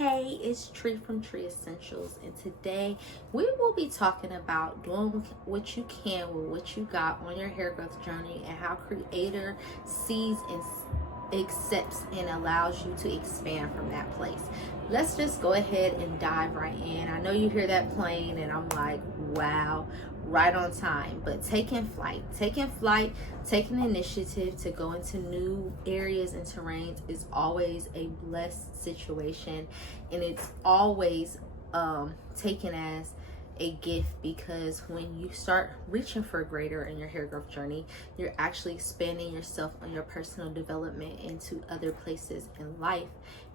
Hey, it's Tree from Tree Essentials, and today we will be talking about doing what you can with what you got on your hair growth journey and how Creator sees and accepts and allows you to expand from that place. Let's just go ahead and dive right in. I know you hear that plane and I'm like, wow, right on time. But taking flight, taking initiative to go into new areas and terrains is always a blessed situation, and it's always taken as a gift, because when you start reaching for greater in your hair growth journey, you're actually expanding yourself on your personal development into other places in life.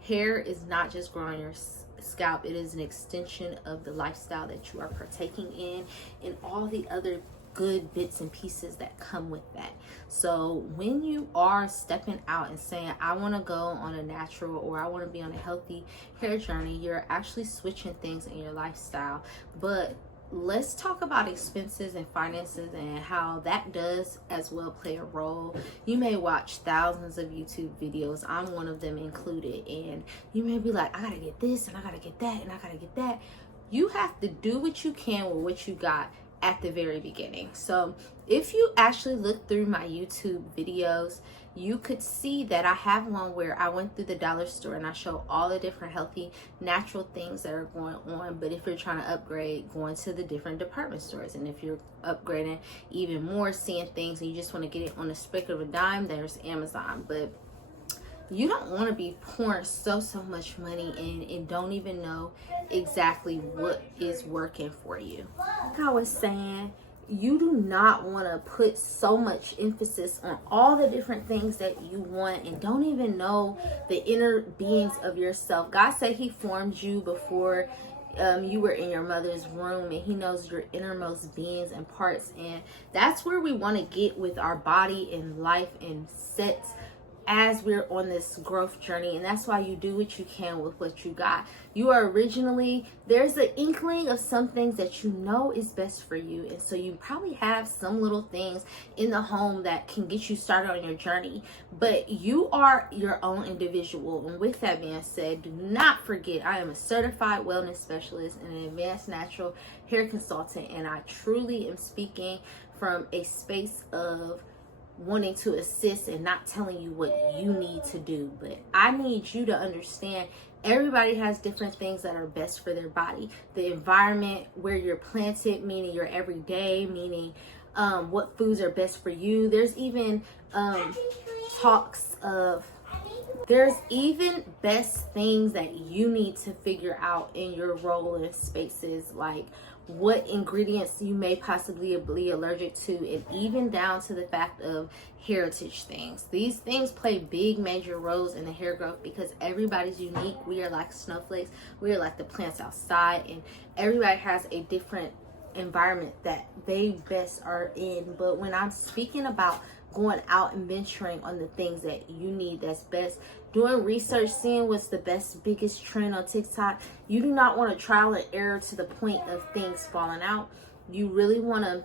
Hair is not just growing your scalp, it is an extension of the lifestyle that you are partaking in and all the other good bits and pieces that come with that. So when you are stepping out and saying, I want to go on a natural or I want to be on a healthy hair journey, you're actually switching things in your lifestyle. But let's talk about expenses and finances and how that does as well play a role. You may watch thousands of YouTube videos, I'm one of them included, and you may be like, I gotta get this and I gotta get that and I gotta get that. You have to do what you can with what you got at the very beginning. So if you actually look through my YouTube videos, you could see that I have one where I went through the dollar store and I show all the different healthy natural things that are going on. But if you're trying to upgrade, going to the different department stores, and if you're upgrading even more, seeing things and you just want to get it on a speck of a dime, there's Amazon. But you don't want to be pouring so much money in and don't even know exactly what is working for you. Like I was saying, you do not want to put so much emphasis on all the different things that you want and don't even know the inner beings of yourself. God said he formed you before you were in your mother's womb, and he knows your innermost beings and parts, and that's where we want to get with our body and life and sets as we're on this growth journey. And that's why you do what you can with what you got. You are originally, there's an inkling of some things that you know is best for you, and so you probably have some little things in the home that can get you started on your journey, but you are your own individual. And with that being said, do not forget, I am a certified wellness specialist and an advanced natural hair consultant, and I truly am speaking from a space of wanting to assist and not telling you what you need to do. But I need you to understand everybody has different things that are best for their body. The environment where you're planted, meaning your everyday, meaning what foods are best for you. There's even talks of there's even best things that you need to figure out in your role in spaces, like what ingredients you may possibly be allergic to, and even down to the fact of heritage things. These things play big major roles in the hair growth because everybody's unique. We are like snowflakes. We are like the plants outside, and everybody has a different environment that they best are in. But when I'm speaking about going out and venturing on the things that you need that's best, doing research, seeing what's the biggest trend on TikTok, you do not want to trial and error to the point of things falling out. You really want to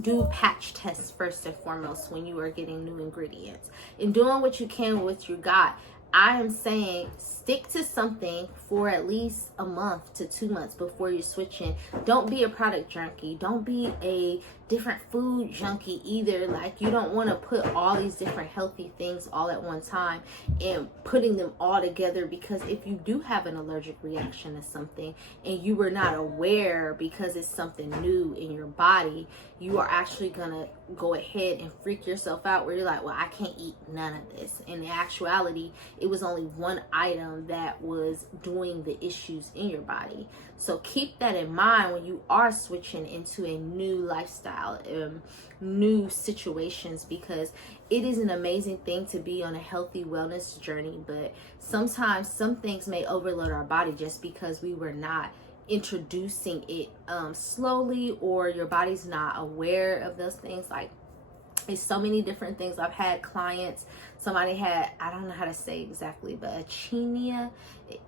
do patch tests first and foremost when you are getting new ingredients and doing what you can with what you got. I am saying stick to something for at least a month to 2 months before you're switching. Don't be a product junkie. Don't be a different food junkie either. Like, you don't want to put all these different healthy things all at one time and putting them all together, because if you do have an allergic reaction to something and you were not aware because it's something new in your body, you are actually gonna go ahead and freak yourself out where you're like, well, I can't eat none of this. In actuality, it was only one item that was doing the issues in your body. So keep that in mind when you are switching into a new lifestyle, new situations, because it is an amazing thing to be on a healthy wellness journey. But sometimes some things may overload our body just because we were not introducing it slowly, or your body's not aware of those things. Like, it's so many different things. I've had clients, somebody had, I don't know how to say exactly, but Echenia,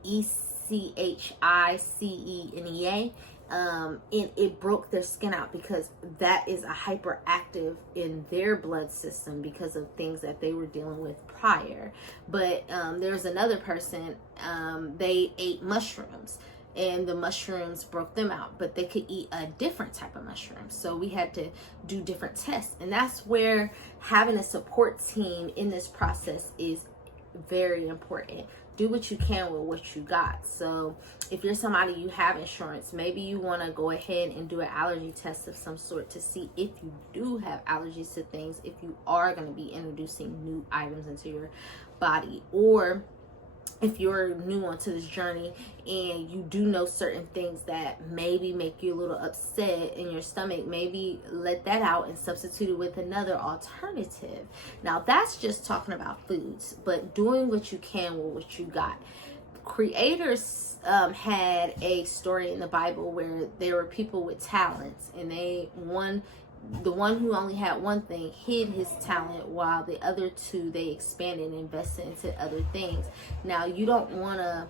ECHICENEA, and it broke their skin out because that is a hyperactive in their blood system because of things that they were dealing with prior. But there's another person, they ate mushrooms and the mushrooms broke them out, but they could eat a different type of mushroom. So we had to do different tests. And that's where having a support team in this process is very important. Do what you can with what you got. So if you're somebody, you have insurance, maybe you want to go ahead and do an allergy test of some sort to see if you do have allergies to things, if you are going to be introducing new items into your body, or if you're new onto this journey and you do know certain things that maybe make you a little upset in your stomach, maybe let that out and substitute it with another alternative. Now that's just talking about foods, but doing what you can with what you got. Creators had a story in the Bible where there were people with talents, and the one who only had one thing hid his talent, while the other two, they expanded and invested into other things. Now, you don't want to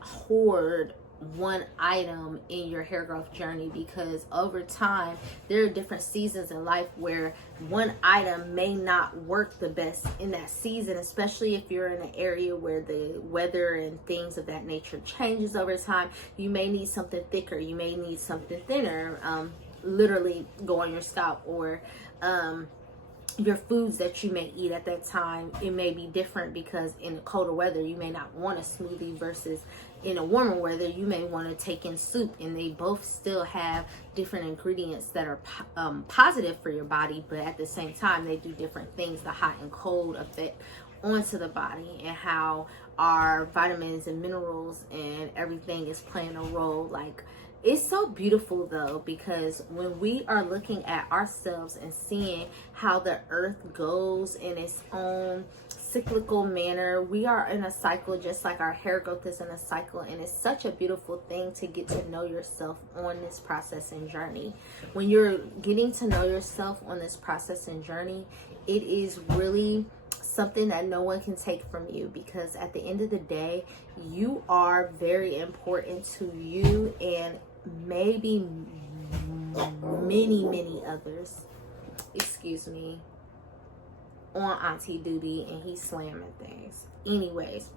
hoard one item in your hair growth journey, because over time there are different seasons in life where one item may not work the best in that season, especially if you're in an area where the weather and things of that nature changes over time. You may need something thicker, you may need something thinner, literally go on your scalp, or your foods that you may eat at that time, it may be different, because in the colder weather you may not want a smoothie versus in a warmer weather you may want to take in soup, and they both still have different ingredients that are positive for your body, but at the same time they do different things. The hot and cold effect onto the body, and how our vitamins and minerals and everything is playing a role. Like, it's so beautiful though, because when we are looking at ourselves and seeing how the earth goes in its own cyclical manner, we are in a cycle just like our hair growth is in a cycle, and it's such a beautiful thing to get to know yourself on this process and journey. When you're getting to know yourself on this process and journey, it is really something that no one can take from you, because at the end of the day, you are very important to you and maybe many others, excuse me, on auntie duty, and he's slamming things. Anyways,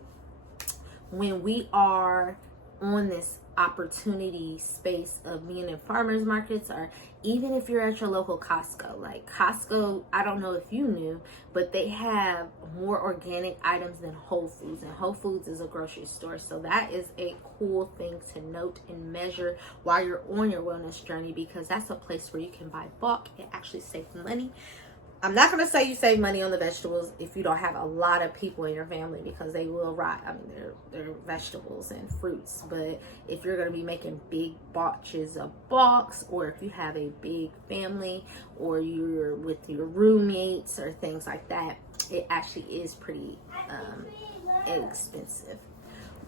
when we are on this opportunity space of being in farmers markets, or even if you're at your local Costco, like Costco, I don't know if you knew, but they have more organic items than Whole Foods, and Whole Foods is a grocery store. So that is a cool thing to note and measure while you're on your wellness journey, because that's a place where you can buy bulk and actually save money. I'm not going to say you save money on the vegetables if you don't have a lot of people in your family, because they will rot. I mean, they're vegetables and fruits. But if you're going to be making big batches of bulks, or if you have a big family, or you're with your roommates or things like that, it actually is pretty inexpensive.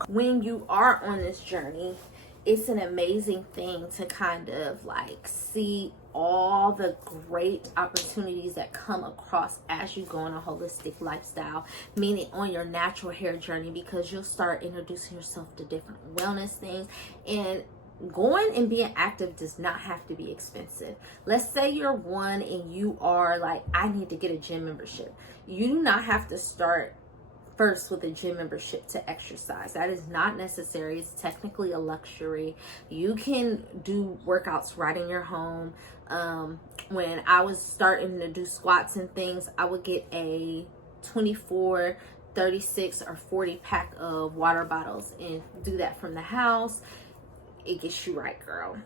When you are on this journey, it's an amazing thing to kind of like see all the great opportunities that come across as you go on a holistic lifestyle, meaning on your natural hair journey, because you'll start introducing yourself to different wellness things. And going and being active does not have to be expensive. Let's say you're one and you are like, I need to get a gym membership. You do not have to start first with a gym membership to exercise. That is not necessary. It's technically a luxury. You can do workouts right in your home. When I was starting to do squats and things, I would get a 24, 36, or 40 pack of water bottles and do that from the house. It gets you right, girl.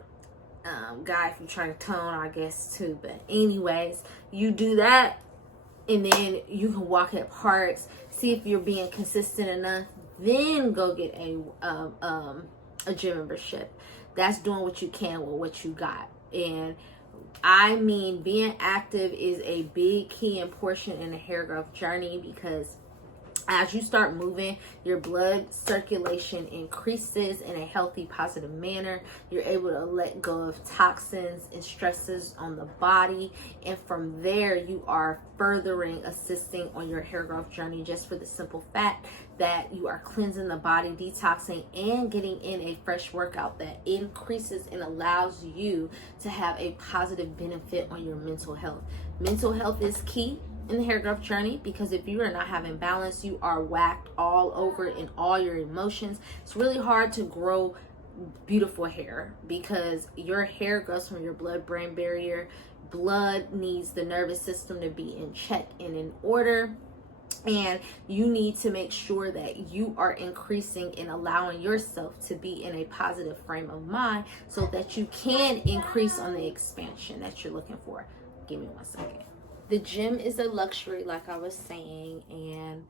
Guy, if you're trying to tone, I guess too. But anyways, you do that, and then you can walk at parks, see if you're being consistent enough, then go get a gym membership. That's doing what you can with what you got. And I mean, being active is a big key and portion in the hair growth journey, because As you start moving, your blood circulation increases in a healthy, positive manner. You're able to let go of toxins and stresses on the body. And from there, you are furthering assisting on your hair growth journey, just for the simple fact that you are cleansing the body, detoxing, and getting in a fresh workout that increases and allows you to have a positive benefit on your mental health. Mental health is key in the hair growth journey, because if you are not having balance, you are whacked all over in all your emotions. It's really hard to grow beautiful hair because your hair goes from your blood-brain barrier. Blood needs the nervous system to be in check and in order, and you need to make sure that you are increasing and allowing yourself to be in a positive frame of mind so that you can increase on the expansion that you're looking for. Give me 1 second. The gym is a luxury, like I was saying, and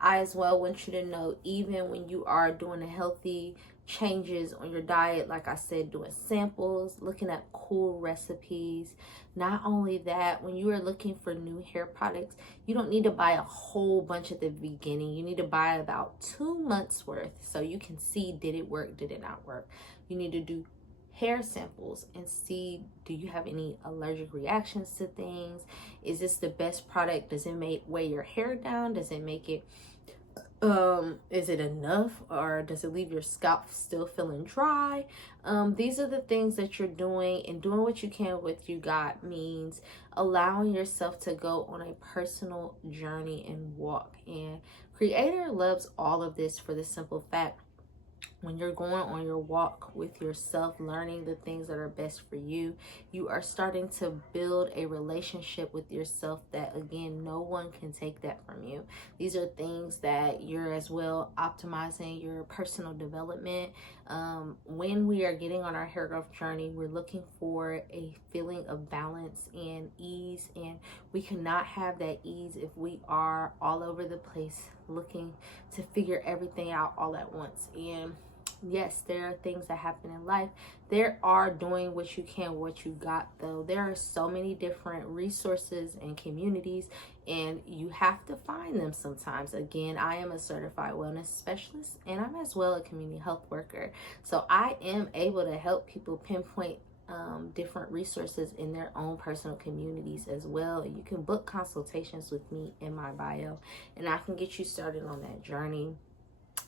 I as well want you to know, even when you are doing a healthy changes on your diet, like I said, doing samples, looking at cool recipes. Not only that, when you are looking for new hair products, you don't need to buy a whole bunch at the beginning. You need to buy about 2 months worth so you can see, did it work, did it not work. You need to do hair samples and see, do you have any allergic reactions to things? Is this the best product? Does it weigh your hair down? Does it make it is it enough, or does it leave your scalp still feeling dry? These are the things that you're doing, and doing what you can with you got means allowing yourself to go on a personal journey and walk. And Creator loves all of this for the simple fact, when you're going on your walk with yourself, learning the things that are best for you, you are starting to build a relationship with yourself that, again, no one can take that from you. These are things that you're as well optimizing your personal development. When we are getting on our hair growth journey, we're looking for a feeling of balance and ease, and we cannot have that ease if we are all over the place looking to figure everything out all at once. And yes, there are things that happen in life. There are doing what you can, what you got, though. There are so many different resources and communities, and you have to find them sometimes. Again, I am a certified wellness specialist, and I'm as well a community health worker. So I am able to help people pinpoint different resources in their own personal communities as well. You can book consultations with me in my bio, and I can get you started on that journey.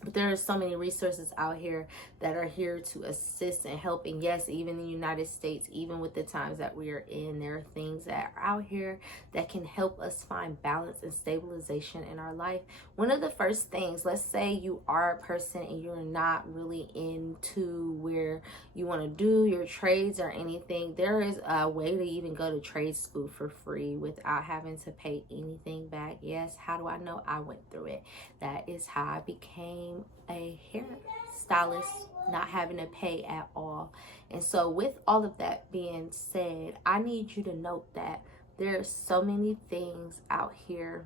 But there are so many resources out here that are here to assist and help. And yes, even in the United States, even with the times that we are in, there are things that are out here that can help us find balance and stabilization in our life. One of the first things, let's say you are a person and you're not really into where you want to do your trades or anything, there is a way to even go to trade school for free without having to pay anything back. Yes, how do I know? I went through it. That is how I became a hair stylist, not having to pay at all. And so with all of that being said, I need you to note that there are so many things out here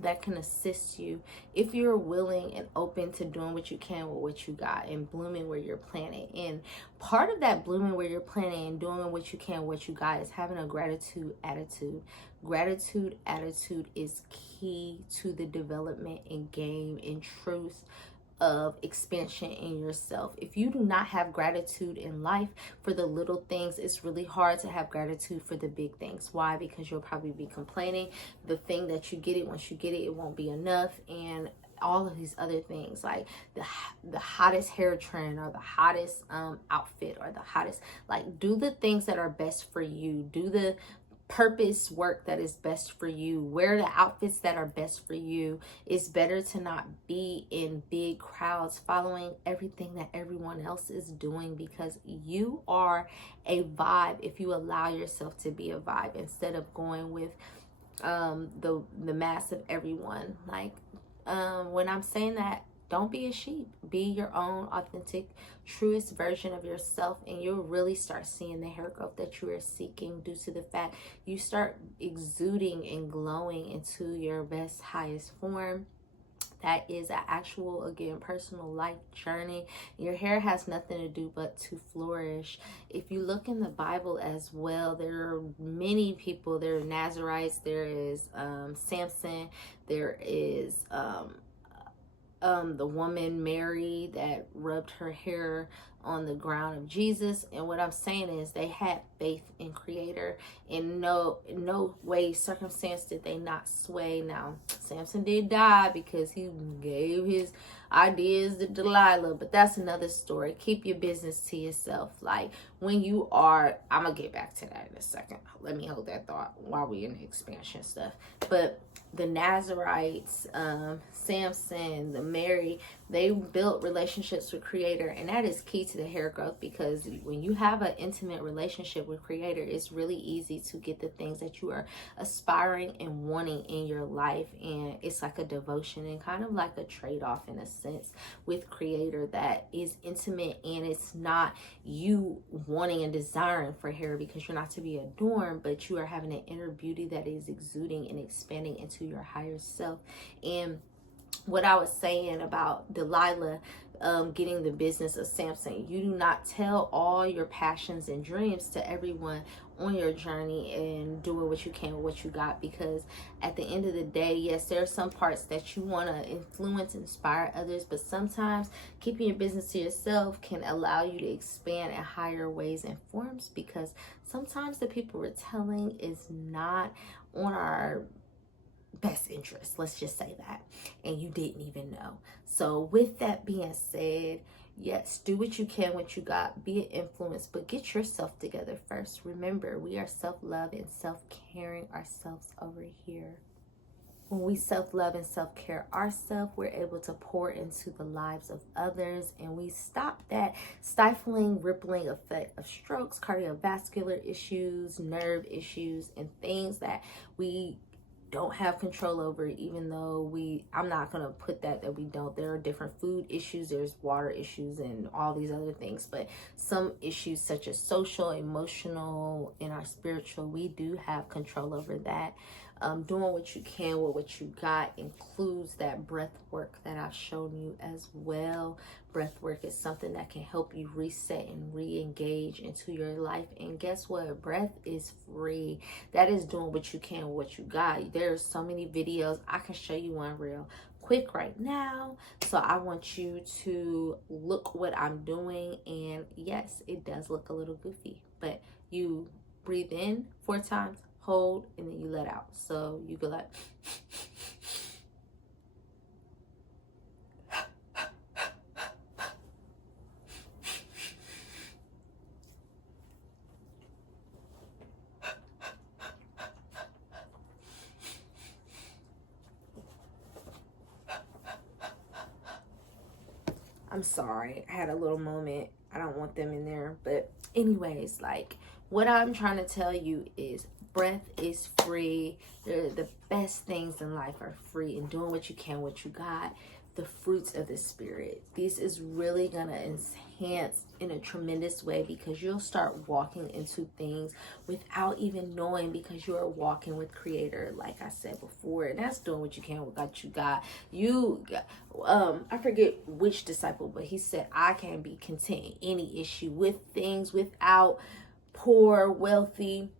that can assist you if you're willing and open to doing what you can with what you got and blooming where you're planted. And part of that blooming where you're planted and doing what you can, what you got, is having a gratitude attitude. Gratitude attitude is key to the development and game and truth of expansion in yourself. If you do not have gratitude in life for the little things, it's really hard to have gratitude for the big things. Why? Because you'll probably be complaining the thing that you get it, once you get it, it won't be enough, and all of these other things like the hottest hair trend or the hottest outfit or the hottest, like, do the things that are best for you. Do the purpose work that is best for you. Wear the outfits that are best for you. It's better to not be in big crowds following everything that everyone else is doing, because you are a vibe if you allow yourself to be a vibe instead of going with the mass of everyone. Like, when I'm saying that, don't be a sheep. Be your own authentic, truest version of yourself, and you'll really start seeing the hair growth that you are seeking, due to the fact you start exuding and glowing into your best, highest form That is an actual, again, personal life journey. Your hair has nothing to do but to flourish. If you look in the Bible as well, there are many people. There are Nazarites. There is Samson. There is the woman Mary that rubbed her hair on the ground of Jesus. And what I'm saying is they had faith in Creator. In no way, circumstance did they not sway. Now, Samson did die because he gave his ideas to Delilah, but that's another story. Keep your business to yourself. Like, when you are, I'm gonna get back to that in a second. Let me hold that thought while we're in the expansion stuff. But the Nazarites, Samson, the Mary, they built relationships with Creator, and that is key to the hair growth, because when you have an intimate relationship with Creator, it's really easy to get the things that you are aspiring and wanting in your life. And it's like a devotion and kind of like a trade-off in a sense with Creator that is intimate, and it's not you wanting and desiring for hair because you're not to be adorned, but you are having an inner beauty that is exuding and expanding into your higher self. And what I was saying about Delilah getting the business of Samson, you do not tell all your passions and dreams to everyone on your journey, and doing what you can with what you got, because at the end of the day, yes, there are some parts that you want to influence, inspire others, but sometimes keeping your business to yourself can allow you to expand in higher ways and forms, because sometimes the people we're telling is not on our best interest, let's just say that, and you didn't even know. So with that being said, yes, do what you can, what you got, be an influence, but get yourself together first. Remember, we are self-love and self-caring ourselves over here. When we self-love and self-care ourselves, we're able to pour into the lives of others, and we stop that stifling, rippling effect of strokes, cardiovascular issues, nerve issues, and things that we don't have control over, even though I'm not going to put that we don't. There are different food issues, there's water issues, and all these other things, but some issues such as social, emotional, and our spiritual, we do have control over that. Doing what you can with what you got includes that breath work that I've shown you as well. Breath work is something that can help you reset and re-engage into your life. And guess what? Breath is free. That is doing what you can with what you got. There's so many videos. I can show you one real quick right now. So I want you to look what I'm doing. And yes, it does look a little goofy, but you breathe in 4 times, hold, and then you let out. So you go like, I'm sorry, I had a little moment. I don't want them in there. But anyways, like, what I'm trying to tell you is breath is free. The best things in life are free, and doing what you can, what you got, the fruits of the Spirit. This is really going to enhance in a tremendous way, because you'll start walking into things without even knowing, because you are walking with Creator, like I said before. And that's doing what you can with what you got. I forget which disciple, but he said, I can be content in any issue, with things, without, poor, wealthy,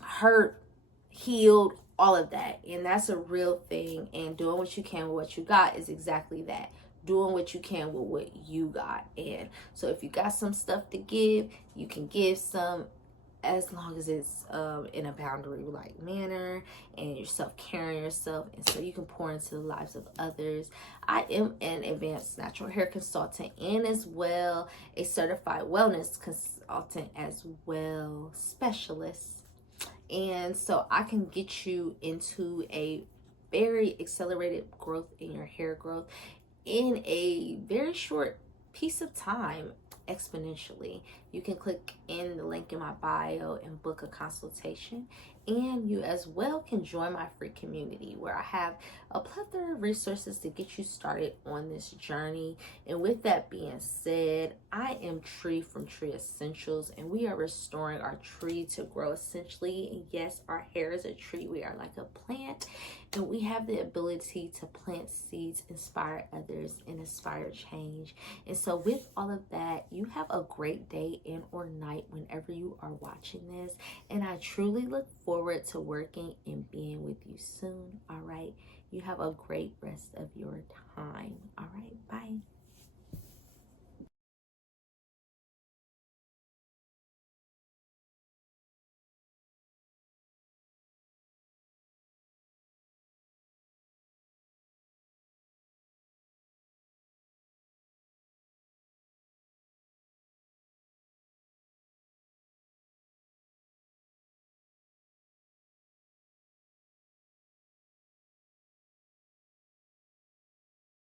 hurt, healed, all of that. And that's a real thing. And doing what you can with what you got is exactly that. Doing what you can with what you got. And so if you got some stuff to give, you can give some, as long as it's in a boundary like manner, and you're self-caring yourself, and so you can pour into the lives of others. I am an advanced natural hair consultant, and as well a certified wellness consultant as well, specialist. And so I can get you into a very accelerated growth in your hair growth in a very short piece of time, exponentially. You can click in the link in my bio and book a consultation. And you as well can join my free community where I have a plethora of resources to get you started on this journey. And with that being said, I am Tree from Tree Essentials, and we are restoring our tree to grow essentially. And yes, our hair is a tree. We are like a plant, and we have the ability to plant seeds, inspire others, and inspire change. And so with all of that, you have a great day and or night whenever you are watching this. And I truly look forward to working and being with you soon. All right. You have a great rest of your time. All right. Bye.